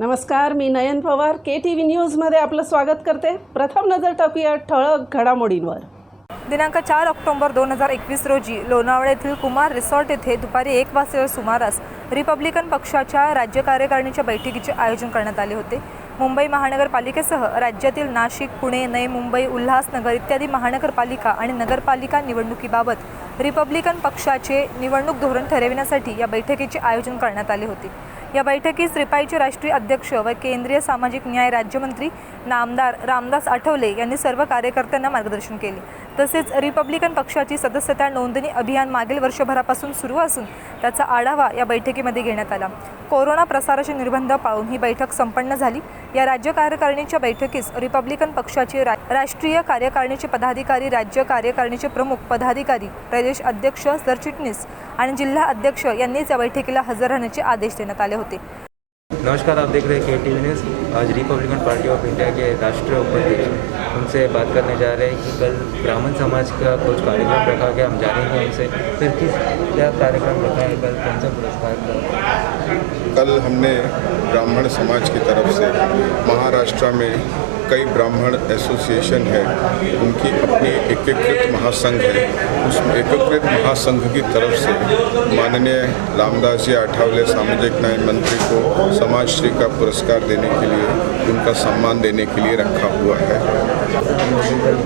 नमस्कार, मी नयन पवार KTV न्यूजमध्ये आपलं स्वागत करते। प्रथम नजर टाकूया ठळक घडामोडींवर। दिनांक 4 ऑक्टोबर 2021 रोजी लोणावळा येथील कुमार रिसॉर्ट येथे दुपारी 1 वाजता सुमारास रिपब्लिकन पक्षाच्या राज्य कार्यकारिणीच्या बैठकीचे आयोजन करण्यात आले होते। मुंबई महानगरपालिकेसह राज्यातील नाशिक, पुणे, नवी मुंबई, उल्हासनगर इत्यादी महानगरपालिका आणि नगरपालिका निवडणुकीबाबत रिपब्लिकन पक्षाचे निवडणूक धोरण ठरविण्यासाठी या बैठकीचे आयोजन करण्यात आले होते। या बैठकीस रिपाईचे राष्ट्रीय अध्यक्ष व केंद्रीय सामाजिक न्याय राज्यमंत्री नामदार रामदास आठवले यांनी सर्व कार्यकर्त्यांना मार्गदर्शन केले। तसेच रिपब्लिकन पक्षाची सदस्यता नोंदणी अभियान मागील वर्षभरापासून सुरू असून त्याचा आढावा या बैठकीमध्ये घेण्यात आला। कोरोना प्रसाराचे निर्बंध पाळून ही बैठक संपन्न झाली। या राज्य कार्यकारिणीच्या बैठकीस रिपब्लिकन पक्षाचे राष्ट्रीय कार्यकारिणीचे पदाधिकारी, राज्य कार्यकारिणीचे प्रमुख पदाधिकारी, प्रदेश अध्यक्ष, सरचिटणीस आणि जिल्हा अध्यक्ष यांनीच या बैठकीला हजर राहण्याचे आदेश देण्यात आले होते। नमस्कार, आप देख रहे हैं KTV न्यूज़। आज रिपब्लिकन पार्टी ऑफ इंडिया के राष्ट्रीय उपाध्यक्ष उनसे बात करने जा रहे हैं कि कल ब्राह्मण समाज का कुछ कार्यक्रम रखा गया, हम जानेंगे उनसे फिर क्या कार्यक्रम रखा है, कल कौन सा पुरस्कार का। कल हमने ब्राह्मण समाज की तरफ से महाराष्ट्र में कई ब्राह्मण एसोसिएशन है, उनकी अपनी एकीकृत महासंघ है। उस एकीकृत महासंघ की तरफ से माननीय रामदास जी आठवले सामाजिक न्याय मंत्री को समाजश्री का पुरस्कार देने के लिए, उनका सम्मान देने के लिए रखा हुआ है।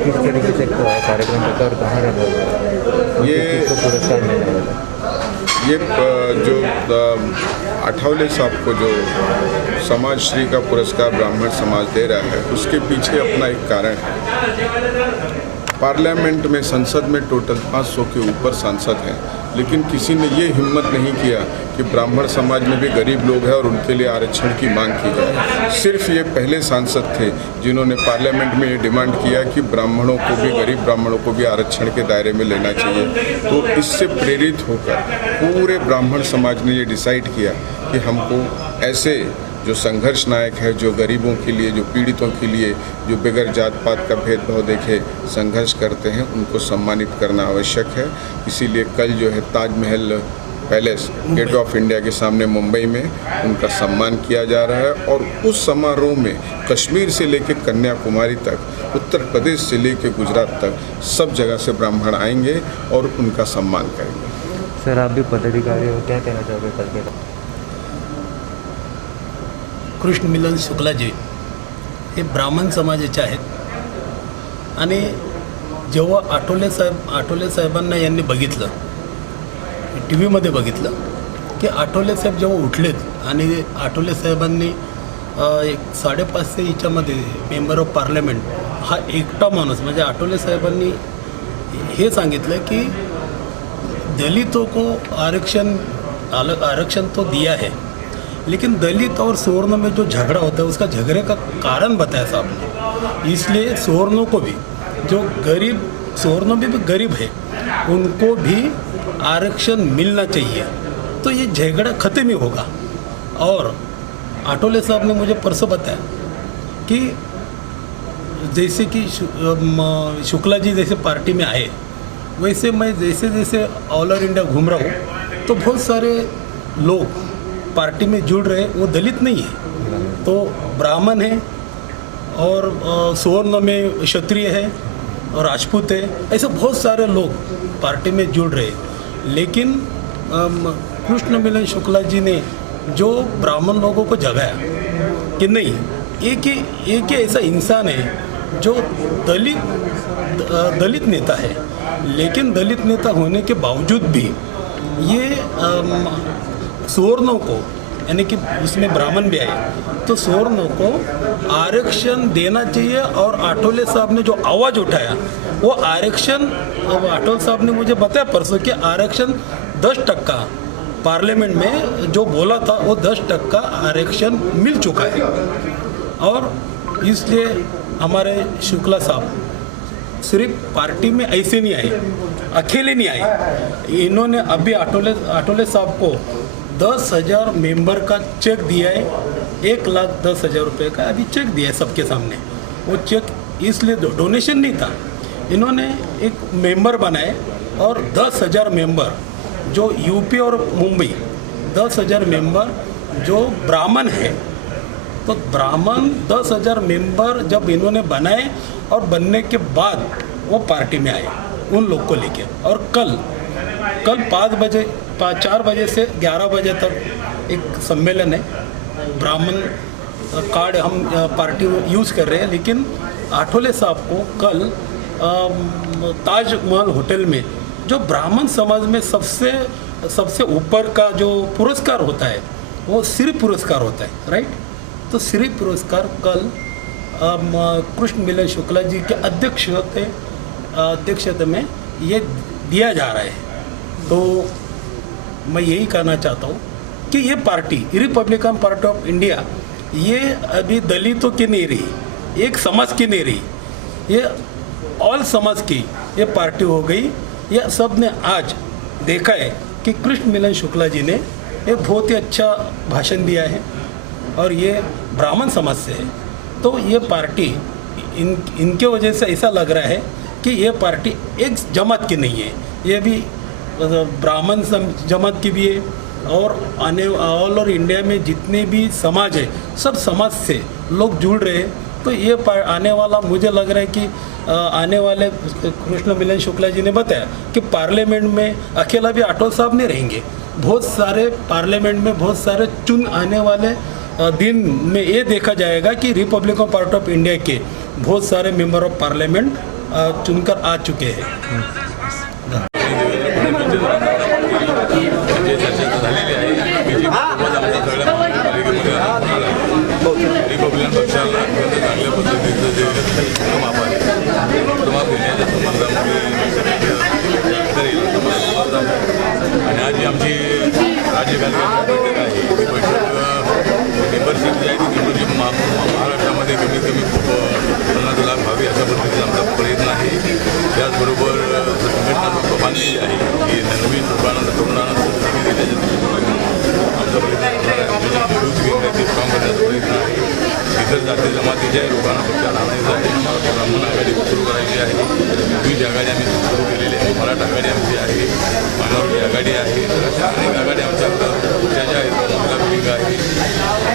किस तरीके से कार्यक्रम रखा और कहाँ रखा, ये पुरस्कार मिला? ये जो आठवले साहब को जो समाजश्री का पुरस्कार ब्राह्मण समाज दे रहा है, उसके पीछे अपना एक कारण है। पार्लियामेंट में, संसद में टोटल 500 के ऊपर सांसद हैं, लेकिन किसी ने ये हिम्मत नहीं किया कि ब्राह्मण समाज में भी गरीब लोग हैं और उनके लिए आरक्षण की मांग की जाए। सिर्फ ये पहले सांसद थे जिन्होंने पार्लियामेंट में ये डिमांड किया कि ब्राह्मणों को भी, गरीब ब्राह्मणों को भी आरक्षण के दायरे में लेना चाहिए। तो इससे प्रेरित होकर पूरे ब्राह्मण समाज ने ये डिसाइड किया कि हमको ऐसे जो संघर्ष नायक है, जो गरीबों के लिए, जो पीड़ितों के लिए, जो बगैर जात पात का भेदभाव देखे संघर्ष करते हैं, उनको सम्मानित करना आवश्यक है। इसीलिए कल जो है Taj Mahal palace, gate of India के सामने मुंबई में उनका सम्मान किया जा रहा है। और उस समारोह में कश्मीर से लेकर कन्याकुमारी तक, उत्तर प्रदेश से लेकर गुजरात तक सब जगह से ब्राह्मण आएंगे और उनका सम्मान करेंगे। सर, आप भी पदाधिकारी हो, क्या कहना चाहोगे कल के? कृष्ण मिलन शुक्लाजी हे ब्राह्मण समाजाचे आहेत आणि जेव्हा आठवले साहेबांना यांनी बघितलं, TV मध्ये बघितलं की आठवले साहेब जेव्हा उठलेत आणि आठवले साहेबांनी एक 550 याच्यामध्ये मेंबर ऑफ पार्लमेंट हा एकटा माणूस, म्हणजे आठवले साहेबांनी हे सांगितलं की दलितों को आरक्षण तो दिया है, लेकिन दलित और सवर्णों में जो झगड़ा होता है उसका झगड़े का कारण बताया साहब ने। इसलिए सवर्णों को भी, जो गरीब सवर्णों में भी गरीब है, उनको भी आरक्षण मिलना चाहिए, तो ये झगड़ा ख़त्म ही होगा। और आठवले साहब ने मुझे परसों बताया कि जैसे कि शुक्ला जी जैसे पार्टी में आए, वैसे मैं जैसे जैसे ऑल ओवर इंडिया घूम रहा हूँ तो बहुत सारे लोग पार्टी में जुड़ रहे, वो दलित नहीं है, तो ब्राह्मण है और सवर्ण में क्षत्रिय है और राजपूत है, ऐसे बहुत सारे लोग पार्टी में जुड़ रहे। लेकिन कृष्ण मिलन शुक्ला जी ने जो ब्राह्मण लोगों को जगाया कि नहीं, एक ही ऐसा इंसान है जो दलित नेता है, लेकिन दलित नेता होने के बावजूद भी ये सवर्णों को, यानी कि उसमें ब्राह्मण भी आए, तो सवर्णों को आरक्षण देना चाहिए। और आठवले साहब ने जो आवाज़ उठाया वो आरक्षण, आठवले साहब ने मुझे बताया परसों कि आरक्षण 10% पार्लियामेंट में जो बोला था वो 10% आरक्षण मिल चुका है। और इसलिए हमारे शुक्ला साहब सिर्फ पार्टी में ऐसे नहीं आए, अकेले नहीं आए, इन्होंने अभी आठवले साहब को 10,000 मेंबर का चेक दिया है, 1,10,000 रुपये का अभी चेक दिया है सबके सामने। वो चेक इसलिए डोनेशन नहीं था, इन्होंने एक मेंबर बनाए और 10,000 मेंबर जो यूपी और मुंबई, 10,000 मेंबर जो ब्राह्मण है तो ब्राह्मण 10,000 मेंबर जब इन्होंने बनाए और बनने के बाद वो पार्टी में आए उन लोग को लेके। और कल 4 बजे से 11 बजे तक एक सम्मेलन है। ब्राह्मण कार्ड हम पार्टी यूज़ कर रहे हैं, लेकिन आठवले साहब को कल ताजमहल होटल में जो ब्राह्मण समाज में सबसे ऊपर का जो पुरस्कार होता है वो श्री पुरस्कार होता है, राइट। तो श्री पुरस्कार कल कृष्ण मिलन शुक्ला जी के अध्यक्षता में ये दिया जा रहा है। तो मैं यही कहना चाहता हूँ कि ये party Republican party of India ये अभी दलितों की नहीं रही, एक समाज की नहीं रही, ये ऑल समाज की ये पार्टी हो गई। ये सब ने आज देखा है कि कृष्ण मिलन शुक्ला जी ने एक बहुत ही अच्छा भाषण दिया है और ये ब्राह्मण समाज से है। तो ये पार्टी इनके वजह से ऐसा लग रहा है कि ये पार्टी एक जमात की नहीं है, ये भी ब्राह्मण जमात की भी है। और ऑल ओवर इंडिया में जितने भी समाज है सब समाज से लोग जुड़ रहे हैं। तो ये आने वाला मुझे लग रहा है कि आने वाले कृष्ण मिलन शुक्ला जी ने बताया कि पार्लियामेंट में अकेला भी आठवले साहब नहीं रहेंगे, बहुत सारे पार्लियामेंट में बहुत सारे चुन आने वाले दिन में ये देखा जाएगा कि रिपब्लिकन पार्टी ऑफ इंडिया के बहुत सारे मेंबर ऑफ पार्लियामेंट चुनकर आ चुके हैं। रिपब्लिकन पक्षाला अत्यंत चांगल्या पद्धतीचं जे माप आहे तो माप घेण्याच्या संबंधामध्ये करेल आणि आज जी आमची राज्यकार्याची बैठक आहे ती बैठक मेंबरशिप जी आहे ती मेंबरशिप महाराष्ट्रामध्ये कमीत कमी खूप 50 लाख व्हावी अशा पद्धतीचा आमचा प्रयत्न आहे। त्याचबरोबर संघटना बांधलेली आहे की नवीन लोकांना तरुणांना संधी देण्याच्या दृष्टीकोनातून आमचा प्रयत्न स्ट्रॉंग करण्याचा प्रयत्न आहे। इतर जाती जमातीच्या लोकांना पक्षाला आणायचं आहे। आम्हाला ब्राह्मण आघाडी सुरू करायची आहे, 20 आघाडी आम्ही सुरू केलेली आहे, मराठा आघाडी आमची आहे, मायनॉरिटी आघाडी आहे, अशा अनेक आघाड्या आमच्या पक्षाच्या आहेत, महिला भूमिका आहे।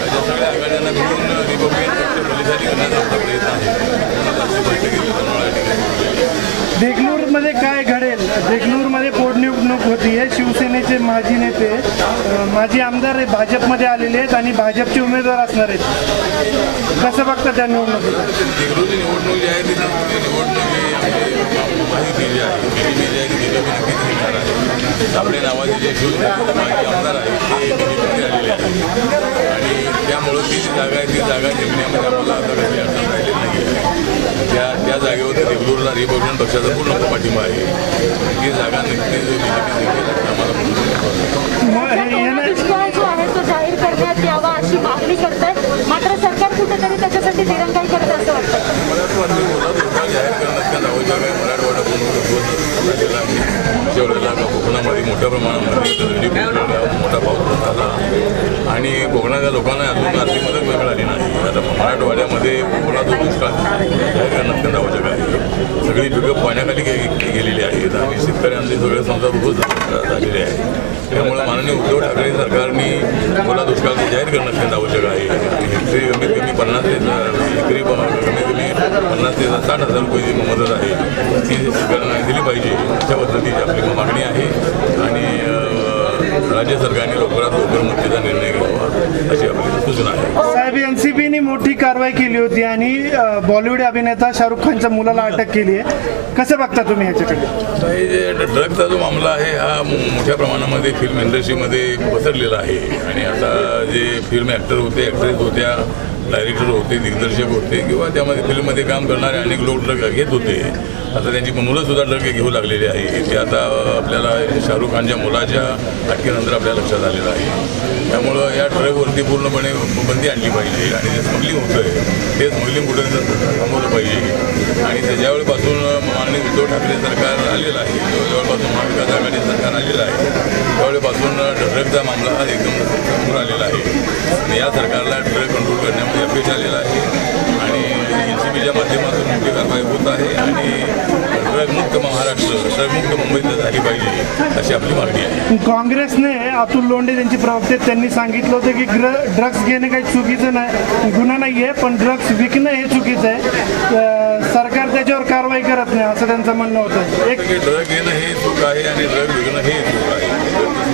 अशा सगळ्या आघाड्यांना मिळून रिपब्लिकन पक्ष बलिदानी करण्याचा आमचा प्रयत्न आहे। देगलूरमध्ये काय घडेल? देगलूरमध्ये पोटनिवडणूक होती आहे, शिवसेनेचे माजी नेते माजी आमदार भाजपमध्ये आलेले आहेत आणि भाजपचे उमेदवार असणार आहेत, कसं बघता त्या निवडणुकीत? देगलूरची निवडणूक जी आहे ती निवडणूक माहिती जी आहे केलेली आहे की बीजेपी नक्कीच घेणार आहे। आपल्या नावाचे जे शिवसेनेचे माजी आमदार आहेत ते बीजेपीमध्ये आलेले आहेत आणि त्यामुळं ती जी जागा आहे ती जागा जिंकण्यामध्ये आम्हाला आता काही अडचण राहिली नाही आहे। त्या जागेवर देगलूरला रिपब्लिकन पक्षाचा पूर्ण पाठिंबा आहे। ती जागा नक्कीच बीजेपी जिंकेल आम्हाला दुष्काळ जो आहे तो जाहीर करण्यात यावा अशी मागणी करतात, मात्र सरकार कुठेतरी त्याच्यासाठी दिरंगाई करत असं वाटतं। दुष्काळ जाहीर करण्यात आवश्यक आहे। मराठवाडा झालेला आहे, शेवटला कोकणामध्ये मोठ्या प्रमाणामध्ये मोठा पाऊस झाला आणि कोकणाच्या लोकांना अजून आर्थिक मदत मिळाली नाही। आता मराठवाड्यामध्ये कोकणाचा दुष्काळ जाहीर करणं अत्यंत आवश्यक आहे। सगळी पिकं पाण्याखाली गेलेली आहेत आणि शेतकऱ्यांचे सगळे संसार उभं झालेले आहे। त्यामुळे माननीय उद्धव ठाकरे सरकारने कोकणात दुष्काळ जाहीर करणं अत्यंत आवश्यक आहे आणि हेक्टरी कमीत कमी 50 ते 60,000 रुपये मदत आहे ती शेतकऱ्यांना दिली पाहिजे अशा पद्धतीची आपली मागणी आहे आणि राज्य सरकारने लवकरात लवकर मदतीचा निर्णय घ्यावा अशी आपली सूचना आहे। साहेब, एनसीबीने मोठी कारवाई केली होती आणि बॉलिवूड अभिनेता शाहरुख खानच्या मुलाला अटक केली आहे, कसं बघता तुम्ही ह्याच्याकडे? जे ड्रगचा जो मामला आहे हा मोठ्या प्रमाणामध्ये फिल्म इंडस्ट्रीमध्ये पसरलेला आहे आणि आता जे फिल्म ॲक्टर होते, ॲक्ट्रेस होत्या, डायरेक्टर होते, दिग्दर्शक होते किंवा त्यामध्ये फिल्ममध्ये काम करणारे अनेक लोक ड्रग घेत होते। आता त्यांची मुलंसुद्धा ड्रग घेऊ लागलेली आहे। ते आता आपल्याला शाहरुख खानच्या मुलाच्या अटकेनंतर आपल्या लक्षात आलेलं आहे। त्यामुळं या ड्रगवरती पूर्णपणे बंदी आणली पाहिजे आणि जे स्मगलिंग होतं आहे ते स्मगलिंग कुठे थांबवलं पाहिजे आणि त्याच्यावेळेपासून माननीय उद्धव ठाकरे सरकार आलेलं आहे, जवळपासून महाविकास आघाडी सरकार आलेलं आहे, त्यावेळेपासून ड्रगचा मामला हा एकदम समोर आलेला आहे आणि या सरकारला ड्रग कंट्रोल करण्यामध्ये अपयश आलेलं आहे आणि एनसीबीच्या माध्यमातून मोठी कारवाई होत आहे आणि ड्रग ड्रगमुक्त महाराष्ट्र, ड्रगमुक्त मुंबई झाली पाहिजे अशी आपली मागणी आहे. काँग्रेसने अतुल लोंढे त्यांचे प्रवक्ते त्यांनी सांगितलं होतं की ड्रग्स घेणं काही चुकीचं नाही, गुन्हा नाही आहे, पण ड्रग्स विकणं हे चुकीचं आहे. सरकार त्याच्यावर कारवाई करत नाही असं त्यांचं म्हणणं होतं. एक ड्रग घेणं हे चूक आहे आणि ड्रग विकणं हे चूक आहे.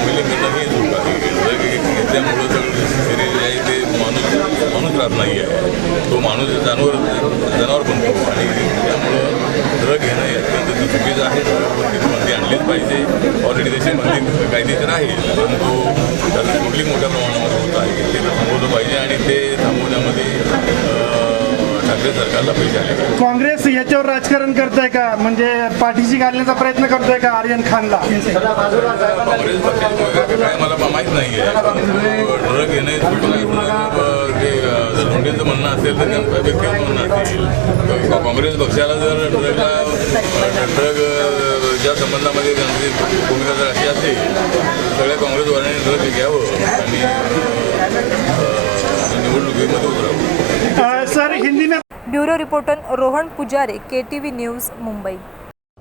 ड्रग घेणं हे चूक आहे. ड्रग घेतल्यामुळं सगळं शरीर आहे ते माणूस राहत नाही आहे. तो माणूस जनावर बनतो आणि त्यामुळं ड्रग घेणं हे अत्यंत चुकीचं आहे. ड्रगवरती बंदी आणलीच पाहिजे. ऑलरेडी त्याची बंदी कायदेशीर आहे, परंतु त्याचं स्मगलिंग मोठ्या प्रमाणावर होत आहे. ते थांबवलं पाहिजे आणि ते थांबवण्यामध्ये ठाकरे सरकारला पैसे आले पाहिजे. काँग्रेस याच्यावर राजकारण करताय का, म्हणजे पाठीशी घालण्याचा प्रयत्न करतोय का आर्यन खानला? काँग्रेस पक्षाची भूमिका काय मला माहीत नाही आहे, परंतु ड्रग घेणं हे चुकून ते जर लोंढेंचं म्हणणं असेल तर त्यांचं व्यक्तिगत म्हणणं असेल. काँग्रेस पक्षाला जर ड्रगच्या संबंधामध्ये त्यांची भूमिका जर अशी असेल तर सगळ्या काँग्रेसवाल्यांनी ड्रग घ्यावं आणि निवडणुकीमध्ये उतरावं. सर हिंदी में bureau reporter Rohan Pujare, KTV news, Mumbai.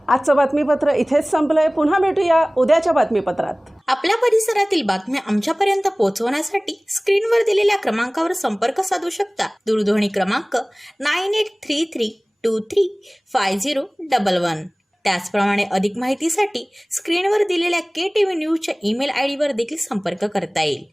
आजचं बातमीपत्र इथेच संपलंय. पुन्हा भेटूया उद्याच्या बातमीपत्रात. आपल्या परिसरातील बातम्या आमच्यापर्यंत पोहोचवण्यासाठी स्क्रीनवर दिलेल्या क्रमांकावर संपर्क साधू शकता. दूरध्वनी क्रमांक 9833235011. त्याचप्रमाणे अधिक माहितीसाठी स्क्रीनवर दिलेल्या KTV न्यूजच्या ईमेल ID वर देखील संपर्क करता येईल.